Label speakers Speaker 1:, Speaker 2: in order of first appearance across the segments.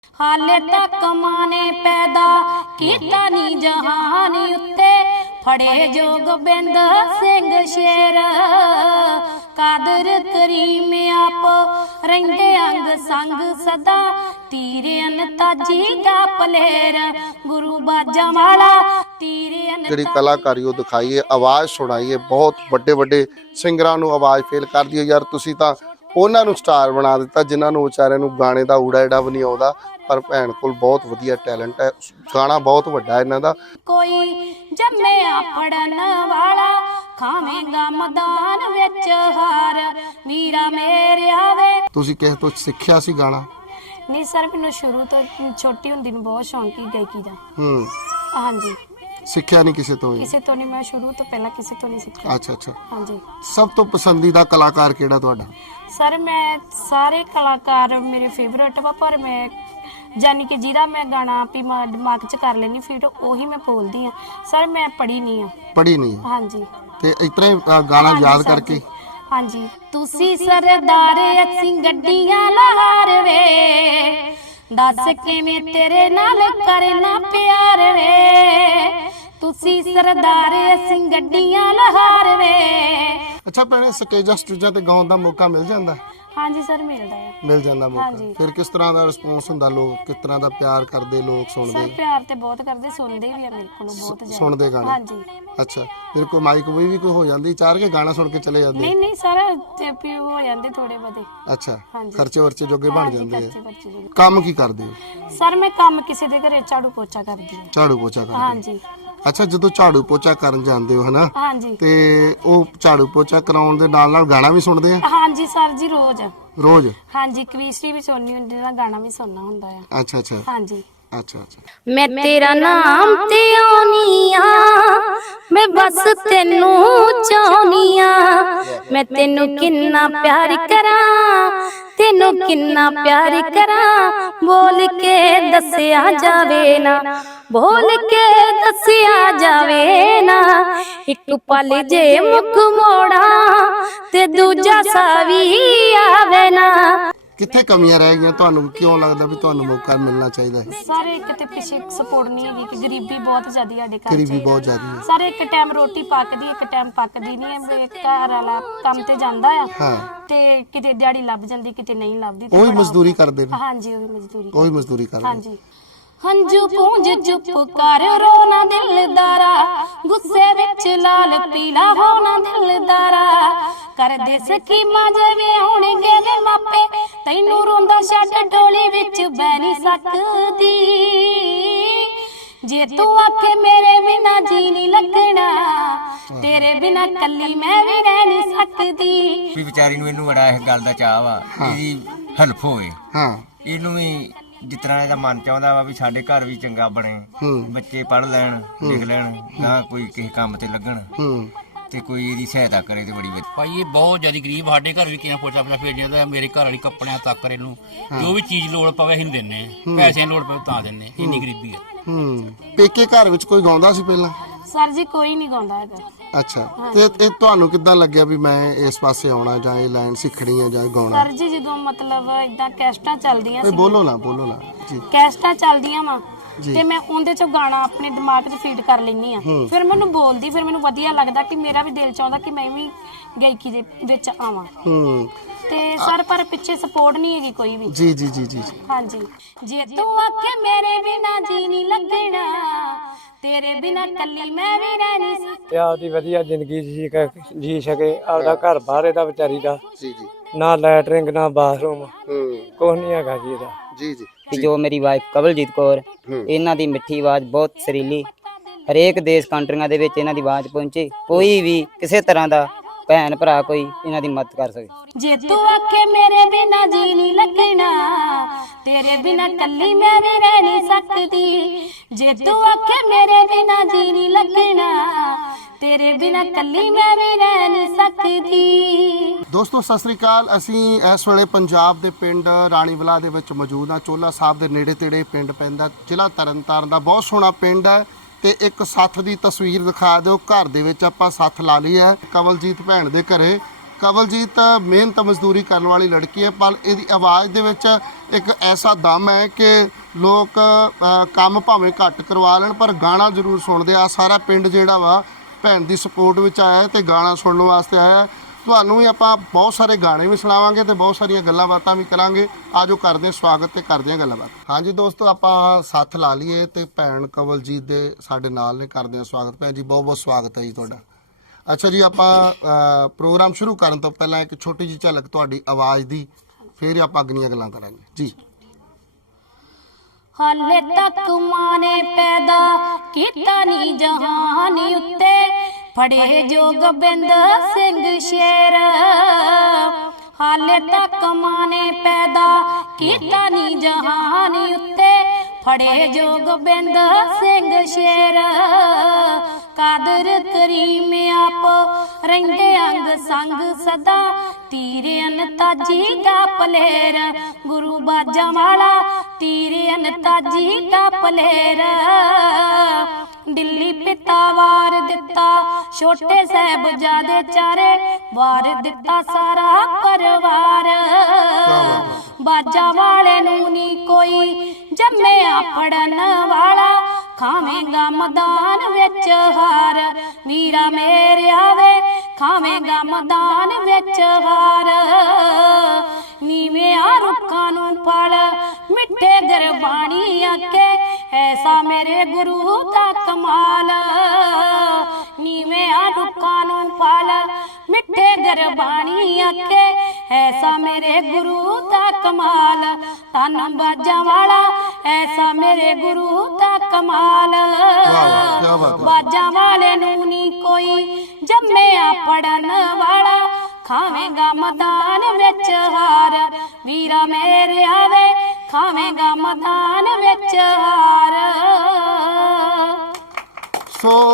Speaker 1: ਹਾਲੇ ਤੱਕ ਮਾਂ ਨੇ ਪੈਦਾ ਕੀਤਾ ਨੀ ਜਹਾਨ ਉੱਤੇ, ਫੜੇ ਜੋ ਗੋਬਿੰਦ ਸਿੰਘ ਸ਼ੇਰ। ਕਾਦਰ ਕਰੀਮ ਆਪ ਰਹਿੰਦੇ ਅੰਗ ਸੰਗ ਸਦਾ, ਤੀਰੇ ਅਨਤਾਜੀ ਦਾ ਪਲੇਰ। ਗੁਰੂ ਬਾਜਾਂ ਵਾਲਾ ਤੀਰੇ
Speaker 2: ਜਿਹੜੀ ਕਲਾਕਾਰੀ ਉਹ ਦਿਖਾਈ ਹੈ, ਆਵਾਜ਼ ਸੁਣਾਈ ਹੈ, ਬਹੁਤ ਵੱਡੇ ਵੱਡੇ ਸਿੰਗਰਾਂ ਨੂੰ ਆਵਾਜ਼ ਫੇਲ ਕਰਦੀ ਹੈ। ਯਾਰ ਤੁਸੀਂ ਤਾਂ ਉਹਨਾਂ ਨੂੰ ਸਟਾਰ ਬਣਾ ਦਿੱਤਾ ਜਿਨ੍ਹਾਂ ਨੂੰ ਵਿਚਾਰਿਆਂ ਨੂੰ ਗਾਣੇ ਦਾ ਊੜਾ ਏੜਾ ਵੀ ਨਹੀਂ ਆਉਂਦਾ, ਪਰ ਭੈਣ ਕੋਲ ਬਹੁਤ ਵਧੀਆ ਟੈਲੈਂਟ ਹੈ, ਗਾਣਾ ਬਹੁਤ ਵੱਡਾ ਇਹਨਾਂ ਦਾ।
Speaker 1: ਕੋਈ ਜੰਮਿਆ ਪੜਨ ਵਾਲਾ ਖਾਵੇਂਗਾ ਮੈਦਾਨ ਵਿੱਚ ਹਾਰ, ਵੀਰਾ ਮੇਰੇ ਆਵੇ।
Speaker 2: ਤੁਸੀਂ ਕਿਸੇ ਤੋਂ ਸਿੱਖਿਆ ਸੀ ਗਾਣਾ?
Speaker 1: ਨਹੀਂ ਸਰ, ਮੈਨੂੰ ਸ਼ੁਰੂ ਤੋਂ ਛੋਟੀ ਹੁੰਦੀ ਨੂੰ ਬਹੁਤ ਸ਼ੌਂਕ ਸੀ ਗਾਇਕੀ ਦਾ। ਹਾਂਜੀ।
Speaker 2: ਸਿੱਖਿਆ ਨਹੀਂ ਕਿਸੇ ਤੋਂ?
Speaker 1: ਕਿਸੇ ਤੋਂ ਨਹੀਂ, ਮੈਂ ਸ਼ੁਰੂ ਤੋਂ ਪਹਿਲਾਂ ਕਿਸੇ ਤੋਂ ਨਹੀਂ ਸਿੱਖਿਆ।
Speaker 2: ਅੱਛਾ ਅੱਛਾ।
Speaker 1: ਹਾਂਜੀ।
Speaker 2: ਸਭ ਤੋਂ ਪਸੰਦੀਦਾ ਕਲਾਕਾਰ ਕਿਹੜਾ ਤੁਹਾਡਾ?
Speaker 1: ਸਰ ਮੈਂ ਸਾਰੇ ਕਲਾਕਾਰ ਮੇਰੇ ਫੇਵਰੇਟ ਵਾ, ਪਰ ਮੈਂ ਜਾਨੀ ਕਿ ਜਿਹਦਾ ਮੈਂ ਗਾਣਾ ਵੀ ਦਿਮਾਗ 'ਚ ਕਰ ਲੈਣੀ ਫਿਰ ਉਹੀ ਮੈਂ ਬੋਲਦੀ ਆ। ਸਰ ਮੈਂ ਪੜ੍ਹੀ ਨਹੀਂ ਆ।
Speaker 2: ਪੜ੍ਹੀ ਨਹੀਂ?
Speaker 1: ਹਾਂਜੀ।
Speaker 2: ਤੇ ਇਤਨੇ ਗਾਣਾ ਯਾਦ ਕਰਕੇ?
Speaker 1: ਹਾਂਜੀ। ਤੁਸੀਂ ਸਰਦਾਰ ਅਸੀਂ ਗੱਡੀਆਂ ਲਹਾਰ ਵੇ, ਦੱਸ ਕਿਵੇਂ ਤੇਰੇ ਨਾਲ ਕਰਨਾ ਪਿਆਰ ਵੇ। ਤੁਸੀਂ ਸਰਦਾਰ ਅਸੀਂ ਗੱਡੀਆਂ ਲਹਾਰ ਵੇ।
Speaker 2: ਅੱਛਾ ਭੈਣੇ, ਸਟੇਜਾਂ ਸਟੂਜਾਂ ਤੇ ਗਾਉਣ ਦਾ ਮੌਕਾ ਮਿਲ ਜਾਂਦਾ?
Speaker 1: ਹਾਂਜੀ ਸਰ, ਮਿਲਦਾ ਹੈ।
Speaker 2: ਮਿਲ ਜਾਂਦਾ ਮੌਕਾ?
Speaker 1: ਹਾਂਜੀ।
Speaker 2: ਫਿਰ ਕਿਸ ਤਰ੍ਹਾਂ ਦਾ ਰਿਸਪੌਂਸ ਹੁੰਦਾ? ਲੋਕ ਕਿਸ ਤਰ੍ਹਾਂ ਦਾ ਪਿਆਰ ਕਰਦੇ? ਲੋਕ ਸੁਣਦੇ?
Speaker 1: ਸਰ ਪਿਆਰ ਤੇ ਬਹੁਤ ਕਰਦੇ, ਸੁਣਦੇ ਵੀ ਆ ਮੇਰੇ ਕੋਲੋਂ ਬਹੁਤ ਜ਼ਿਆਦਾ।
Speaker 2: ਸੁਣਦੇ ਗਾਣੇ?
Speaker 1: ਹਾਂਜੀ।
Speaker 2: ਅੱਛਾ, ਫਿਰ ਕੋਈ ਮਾਈਕ ਵੀ ਕੋਈ ਹੋ ਜਾਂਦੀ ਚਾਰ ਕੇ ਗਾਣਾ ਸੁਣ ਕੇ ਚਲੇ ਜਾਂਦੇ?
Speaker 1: ਨਹੀਂ ਨਹੀਂ ਸਰ, ਤੇ ਹੋ ਜਾਂਦੇ ਥੋੜੇ ਬਹੁਤੇ।
Speaker 2: ਅੱਛਾ,
Speaker 1: ਹਾਂਜੀ।
Speaker 2: ਖਰਚੇ ਵਰਚੇ ਜੋਗੇ ਬਣ ਜਾਂਦੇ ਆ।
Speaker 1: ਖਰਚੇ ਜੋਗੇ।
Speaker 2: ਕੰਮ ਕੀ ਕਰਦੇ ਹੋ?
Speaker 1: ਸਰ ਮੈਂ ਕੰਮ ਕਿਸੇ ਦੇ ਘਰੇ ਝਾੜੂ ਪੋਚਾ ਕਰਦੀ ਹਾਂ।
Speaker 2: ਝਾੜੂ ਪੋਚਾ ਕਰਦੇ?
Speaker 1: ਹਾਂਜੀ।
Speaker 2: ਅੱਛਾ, ਜਦੋਂ ਝਾੜੂ ਪੋਚਾ ਕਰਨ ਜਾਂਦੇ ਹੋ ਹਨਾ,
Speaker 1: ਹਾਂਜੀ,
Speaker 2: ਤੇ ਉਹ ਝਾੜੂ ਪੋਚਾ ਕਰਾਉਣ ਦੇ ਨਾਲ ਗਾਣਾ ਵੀ ਸੁਣਦੇ ਆ?
Speaker 1: ਹਾਂਜੀ ਸਰ ਜੀ, ਰੋਜ਼।
Speaker 2: ਰੋਜ਼?
Speaker 1: ਹਾਂਜੀ, ਕਵੀਸ਼ਰੀ ਵੀ ਸੁਣਨੀ ਹੁੰਦੀ ਹੈ, ਗਾਣਾ ਵੀ ਸੁਣਨਾ ਹੁੰਦਾ ਆ।
Speaker 2: ਅੱਛਾ ਅੱਛਾ।
Speaker 1: ਹਾਂਜੀ।
Speaker 2: ਅੱਛਾ ਅੱਛਾ।
Speaker 1: ਮੈਂ ਤੇਰਾ ਨਾਮ ਤੇ ਆਉਣੀ ਆ, ਮੈਂ ਬਸ ਤੈਨੂੰ ਚਾਹੁੰਦੀ ਆ। ਮੈਂ ਤੈਨੂੰ ਕਿੰਨਾ ਪਿਆਰ ਕਰਾਂ, ਤੈਨੂੰ ਕਿੰਨਾ ਪਿਆਰ ਕਰਾਂ। ਬੋਲ ਕੇ ਦੱਸਿਆ ਜਾਵੇ ਨਾ, ਬੋਲ ਕੇ ਦੱਸਿਆ ਜਾਵੇ ਨਾ। ਇੱਕ ਪਲ ਜੇ ਮੁੱਖ ਮੋੜਾ ਤੇ ਦੂਜਾ ਸਾਵੀ ਆਵੇ ਨਾ।
Speaker 2: ਕਿੱਥੇ ਕਮੀਆਂ ਰਹਿ ਗਈਆਂ ਤੁਹਾਨੂੰ? ਕਿਉਂ ਲੱਗਦਾ ਵੀ ਤੁਹਾਨੂੰ ਮੌਕਾ ਮਿਲਣਾ ਚਾਹੀਦਾ ਹੈ?
Speaker 1: ਸਾਰੇ ਕਿਤੇ ਪਿੱਛੇ ਸਪੋਰਟ ਨਹੀਂ ਹੈਗੀ ਕਿ ਗਰੀਬੀ ਬਹੁਤ ਜ਼ਿਆਦੀ ਸਾਡੇ ਘਰ 'ਚ।
Speaker 2: ਗਰੀਬੀ ਬਹੁਤ ਜ਼ਿਆਦੀ ਹੈ।
Speaker 1: ਸਾਰੇ ਇੱਕ ਟਾਈਮ ਰੋਟੀ ਪੱਕਦੀ, ਇੱਕ ਟਾਈਮ ਪੱਕਦੀ ਨਹੀਂ ਹੈ। ਘਰ ਵਾਲਾ ਕੰਮ ਤੇ ਜਾਂਦਾ ਆ,
Speaker 2: ਹਾਂ,
Speaker 1: ਤੇ ਕਿਤੇ ਦਿਹਾੜੀ ਲੱਭ ਜਾਂਦੀ, ਕਿਤੇ ਨਹੀਂ ਲੱਭਦੀ।
Speaker 2: ਉਹ ਵੀ ਮਜ਼ਦੂਰੀ ਕਰਦੇ ਨੇ?
Speaker 1: ਹਾਂਜੀ, ਉਹ ਵੀ ਮਜ਼ਦੂਰੀ।
Speaker 2: ਉਹ ਵੀ ਮਜ਼ਦੂਰੀ ਕਰਦੇ?
Speaker 1: ਹਾਂਜੀ। ਹੰਝੂ ਪੂੰਝ ਚੁੱਪ ਕਰ ਰੋਣਾ ਦਿਲਦਾਰਾ, ਗੁੱਸੇ ਵਿੱਚ ਲਾਲ ਪੀਲਾ ਹੋਣਾ ਦਿਲਦਾਰਾ। ਕਰਦੇ ਸਕੀਮਾਂ ਜਿਵੇਂ ਹੋਣਗੇ ਵੇ ਮਾਪੇ, ਤੈਨੂੰ ਰੋਂਦਾ ਛੱਡ ਡੋਲੀ ਵਿੱਚ ਬਹਿ ਨਹੀਂ ਸਕਦੀ। ਜੇ ਤੂੰ ਆਖੇ ਮੇਰੇ ਬਿਨਾ ਜੀ ਨਹੀਂ ਲੱਗਣਾ, ਤੇਰੇ ਬਿਨਾ ਕੱਲੀ ਮੈਂ ਵੀ ਰਹਿ ਨਹੀਂ ਸਕਦੀ।
Speaker 3: ਵੀ ਵਿਚਾਰੀ ਨੂੰ ਇਹਨੂੰ ਬੜਾ ਇਸ ਗੱਲ ਦਾ ਚਾਅ ਵਾ, ਇਹਦੀ ਹੈਲਪ ਹੋਵੇ।
Speaker 2: ਹਾਂ।
Speaker 3: ਇਹਨੂੰ ਵੀ ਜਿਸ ਤਰ੍ਹਾਂ ਇਹਦਾ ਮਨ ਚਾਹੁੰਦਾ ਵਾ ਵੀ ਸਾਡੇ ਘਰ ਵੀ ਚੰਗਾ ਬਣੇ, ਬੱਚੇ ਪੜ੍ਹ ਲੈਣ, ਲਿਖ ਲੈਣ, ਨਾ ਕੋਈ ਕਿਸੇ ਕੰਮ ਤੇ ਲੱਗਣ, ਤੇ ਕੋਈ ਇਹਦੀ ਸਹਾਇਤਾ ਕਰੇ ਤੇ ਬੜੀ ਵਧੀਆ।
Speaker 4: ਭਾਈ ਇਹ ਬਹੁਤ ਜ਼ਿਆਦਾ ਗਰੀਬ, ਸਾਡੇ ਘਰ ਵੀ ਕਿਹਾ ਪੋਚਾ ਪੋਚਾ ਭੇਜਿਆ ਜਾਂਦਾ। ਮੇਰੇ ਘਰ ਵਾਲੀ ਕੱਪੜਿਆਂ ਤੱਕ ਇਹਨੂੰ ਜੋ ਵੀ ਚੀਜ਼ ਲੋੜ ਪਵੇ ਅਸੀਂ ਦਿੰਨੇ ਆ, ਪੈਸੇ ਲੋੜ ਪਵੇ ਤਾਂ ਦਿੰਨੇ ਆ, ਇੰਨੀ ਗਰੀਬੀ ਆ।
Speaker 2: ਪੇਕੇ ਘਰ ਵਿੱਚ ਕੋਈ ਗਾਉਂਦਾ ਸੀ ਪਹਿਲਾਂ?
Speaker 1: ਸਰ ਜੀ ਕੋਈ ਨਹੀਂ ਗਾਉਂਦਾ ਹੈਗਾ।
Speaker 2: ਅੱਛਾ, ਤੇ ਇਹ ਤੁਹਾਨੂੰ ਕਿੱਦਾਂ ਲੱਗਿਆ ਵੀ ਮੈਂ ਇਸ ਪਾਸੇ ਆਉਣਾ ਜਾਂ ਇਹ ਲਾਈਨ ਸਿੱਖਣੀ ਹੈ ਜਾਂ ਗਾਉਣਾ?
Speaker 1: ਸਰ ਜੀ ਜਦੋਂ ਮਤਲਬ ਇਦਾਂ ਕੈਸਟਾਂ ਚੱਲਦੀਆਂ ਸੀ,
Speaker 2: ਬੋਲੋ ਨਾ ਜੀ।
Speaker 1: ਕੈਸਟਾਂ ਚੱਲਦੀਆਂ ਵਾ, ਤੇ ਮੈਂ ਉਹਦੇ ਚੋਂ ਗਾਣਾ ਆਪਣੇ ਦਿਮਾਗ 'ਚ ਫੀਡ ਕਰ ਲੈਂਦੀ ਆ। ਫਿਰ ਮੈਨੂੰ ਬੋਲਦੀ, ਫਿਰ ਮੈਨੂੰ ਵਧੀਆ ਲੱਗਦਾ ਕਿ ਮੇਰਾ ਵੀ ਦਿਲ ਚਾਹੁੰਦਾ ਕਿ ਮੈਂ ਵੀ ਗਾਇਕੀ ਦੇ ਵਿੱਚ ਆਵਾਂ। ਤੇ ਸਰ ਪਰ ਪਿੱਛੇ ਸਪੋਰਟ ਨਹੀਂ ਹੈਗੀ ਕੋਈ ਵੀ।
Speaker 2: ਜੀ ਜੀ ਜੀ ਜੀ।
Speaker 1: ਹਾਂਜੀ। ਜੇ ਤੂੰ ਆਖੇ ਮੇਰੇ ਬਿਨਾ ਜੀ ਨਹੀਂ ਲੱਗਣਾ, ਤੇਰੇ ਬਿਨਾ ਕੱਲੀ ਮੈਂ ਵੀ ਰਹਿ ਨਹੀਂ ਸਕਦੀ।
Speaker 5: ਆਪਦੀ ਵਧੀਆ ਜ਼ਿੰਦਗੀ ਜੀ ਸਕੇ, ਆਪਦਾ ਘਰ ਬਾਹਰ ਇਹਦਾ ਵਿਚਾਰੀ ਦਾ
Speaker 2: ਜੀ ਜੀ।
Speaker 5: ਨਾ ਲੈਟਰਿੰਗ ਨਾ ਬਾਥਰੂਮ, ਕੁਛ ਨਹੀਂ ਹੈਗਾ ਜੀ ਇਹਦਾ।
Speaker 2: ਜੀ ਜੀ।
Speaker 6: ਜੋ ਮੇਰੀ ਵਾਈਫ ਕਵਲਜੀਤ ਕੌਰ, ਇਹਨਾਂ ਦੀ ਮਿੱਠੀ ਆਵਾਜ਼ ਬਹੁਤ ਸੁਰੀਲੀ, ਹਰੇਕ ਦੇਸ਼ ਕੰਟਰੀਆਂ ਦੇ ਵਿੱਚ ਇਹਨਾਂ ਦੀ ਆਵਾਜ਼ ਪਹੁੰਚੇ। ਕੋਈ ਵੀ ਕਿਸੇ ਤਰ੍ਹਾਂ ਦਾ ਭੈਣ ਭਰਾ ਕੋਈ ਇਹਨਾਂ ਦੀ ਮਦਦ ਕਰ ਸਕੇ।
Speaker 1: ਜੇ ਤੂੰ ਆਖੇ ਮੇਰੇ ਬਿਨਾ ਜੀ ਨਹੀਂ ਲੱਗਣਾ, ਤੇਰੇ ਬਿਨਾ ਕੱਲੀ ਮੈਂ ਵੀ ਰਹਿ ਨਹੀਂ ਸਕਦੀ। ਜੇ ਤੂੰ ਆਖੇ ਮੇਰੇ ਬਿਨਾ ਜੀ ਨਹੀਂ ਲੱਗਣਾ, ਤੇਰੇ ਬਿਨਾ ਕੱਲੀ ਮੈਂ ਵੀ ਰਹਿ ਨਹੀਂ ਸਕਦੀ।
Speaker 2: ਦੋਸਤੋ ਸਤਿ ਸ੍ਰੀ ਅਕਾਲ। ਅਸੀਂ ਇਸ ਵੇਲੇ ਪੰਜਾਬ ਦੇ ਪਿੰਡ ਰਾਣੀਵਾਲਾ ਦੇ ਵਿੱਚ ਮੌਜੂਦ ਹਾਂ। ਚੋਲਾ ਸਾਹਿਬ ਦੇ ਨੇੜੇ ਤੇੜੇ ਪਿੰਡ ਪੈਂਦਾ, ਜ਼ਿਲ੍ਹਾ ਤਰਨਤਾਰਨ ਦਾ ਬਹੁਤ ਸੋਹਣਾ ਪਿੰਡ ਹੈ। ਤੇ ਇੱਕ ਸੱਥ ਦੀ ਤਸਵੀਰ ਦਿਖਾ ਦਿਓ। ਘਰ ਦੇ ਵਿੱਚ ਆਪਾਂ ਸੱਥ ਲਾ ਲਈ ਹੈ ਕਵਲਜੀਤ ਭੈਣ ਦੇ ਘਰੇ। ਕਵਲਜੀਤ ਮਿਹਨਤ ਮਜ਼ਦੂਰੀ ਕਰਨ ਵਾਲੀ ਲੜਕੀ ਹੈ, ਪਰ ਇਹਦੀ ਆਵਾਜ਼ ਦੇ ਵਿੱਚ ਇੱਕ ਐਸਾ ਦਮ ਹੈ ਕਿ ਲੋਕ ਕੰਮ ਭਾਵੇਂ ਘੱਟ ਕਰਵਾ ਲੈਣ ਪਰ ਗਾਣਾ ਜ਼ਰੂਰ ਸੁਣਦੇ ਆ। ਸਾਰਾ ਪਿੰਡ ਜਿਹੜਾ ਵਾ ਭੈਣ ਦੀ ਸਪੋਰਟ ਵਿੱਚ ਆਇਆ ਤੇ ਗਾਣਾ ਸੁਣਨ ਵਾਸਤੇ ਆਇਆ। ਤੁਹਾਨੂੰ ਵੀ ਆਪਾਂ ਬਹੁਤ ਸਾਰੇ ਗਾਣੇ ਵੀ ਸੁਣਾਵਾਂਗੇ ਤੇ ਬਹੁਤ ਸਾਰੀਆਂ ਗੱਲਾਂ ਬਾਤਾਂ ਵੀ ਕਰਾਂਗੇ। ਆਜੋ ਕਰਦੇ ਹਾਂ ਸਵਾਗਤ ਤੇ ਕਰਦੇ ਹਾਂ ਗੱਲਾਂ ਬਾਤਾਂ। ਹਾਂਜੀ ਦੋਸਤੋ, ਆਪਾਂ ਸਾਥ ਲਾ ਲਈਏ ਤੇ ਭੈਣ ਕਵਲਜੀਤ ਦੇ ਸਾਡੇ ਨਾਲ ਨੇ। ਕਰਦੇ ਹਾਂ ਸਵਾਗਤ। ਭੈਣ ਜੀ ਬਹੁਤ ਬਹੁਤ ਸਵਾਗਤ ਹੈ ਜੀ ਤੁਹਾਡਾ। ਅੱਛਾ ਜੀ, ਆਪਾਂ ਪ੍ਰੋਗਰਾਮ ਸ਼ੁਰੂ ਕਰਨ ਤੋਂ ਪਹਿਲਾਂ ਇੱਕ ਛੋਟੀ ਜਿਹੀ ਝਲਕ ਤੁਹਾਡੀ ਆਵਾਜ਼ ਦੀ, ਫਿਰ ਆਪਾਂ ਅਗਲੀਆਂ ਗੱਲਾਂ ਕਰਾਂਗੇ ਜੀ।
Speaker 1: ਹਾਲੇ ਤੱਕ ਮਾਂ ਨੇ ਪੈਦਾ ਕੀਤਾ ਨੀ ਜਹਾਨ ਉੱਤੇ, ਫੜੇ ਜੋ ਗੋਬਿੰਦ ਸਿੰਘ ਸ਼ੇਰ। ਹਾਲੇ ਤੱਕ ਮਾਂ ਨੇ ਪੈਦਾ ਕੀਤਾ ਨੀ ਜਹਾਨ ਉੱਤੇ, ਫੜੇ ਜੋ ਗੋਬਿੰਦ ਸਿੰਘ ਸ਼ੇਰ। ਕਾਦਰ ਕਰੀਮ ਆਪ ਰਹਿੰਦੇ ਅੰਗ ਸੰਗ ਸਦਾ, ਤੀਰੇ ਅਨਤਾਜੀ ਦਾ ਪਲੇਰ। ਗੁਰੂ ਬਾਜਾਂ ਵਾਲਾ ਤੀਰੇ ਅਨਤਾਜੀ ਦਾ ਪਲੇਰ। ਦਿੱਲੀ ਪਿਤਾ ਵਾਰ ਦਿੱਤਾ ਛੋਟੇ ਸਾਹਿਬਜ਼ਾਦੇ ਚਾਰੇ, ਵਾਰ ਦਿੱਤਾ ਸਾਰਾ ਪਰਿਵਾਰ। ਬਾਜਾਂ ਵਾਲੇ ਨੂੰ ਨੀ ਕੋਈ ਜੰਮਿਆ ਫੜਨ ਵਾਲਾ, ਖਾਵੇਂਗਾ ਮੈਦਾਨ ਵਿੱਚ ਹਾਰ। ਵੀਰਾ ਮੇਰਿਆ ਵੇ ਖਾਵੇਂਗਾ ਮੈਦਾਨ ਵਿੱਚ ਹਾਰ। ਨੀਵੇਂ ਆ ਰੁੱਖਾਂ ਨੂੰ ਫਲ ਮਿੱਠੇ ਗੁਰਬਾਣੀ ਆਕੇ, ਐਸਾ ਮੇਰੇ ਗੁਰੂ ਦਾ ਕਮਾਲ। ਨੀਵੇਂ ਆ ਰੁੱਖਾਂ ਨੂੰ ਫਲ ਮਿੱਠੇ ਗੁਰਬਾਣੀ ਆਕੇ, ਐਸਾ ਮੇਰੇ ਗੁਰੂ ਦਾ ਕਮਾਲ। ਧੰਨ ਬਾਜਾਂ ਵਾਲਾ ਐਸਾ ਮੇਰੇ ਗੁਰੂ ਦਾ ਕਮਾਲ। ਬਾਜਾਂ ਵਾਲੇ ਨੂੰ ਨੀ ਕੋਈ ਜੰਮਿਆ ਫੜਨ ਵਾਲਾ, ਖਾਵੇਂਗਾ ਮੈਦਾਨ ਵਿੱਚ ਹਾਰ। ਵੀਰਾ ਮੇਰੇ ਆਵੇ ਖਾਵੇਂਗਾ ਮੈਦਾਨ ਵਿੱਚ ਹਾਰ।
Speaker 2: ਸੋ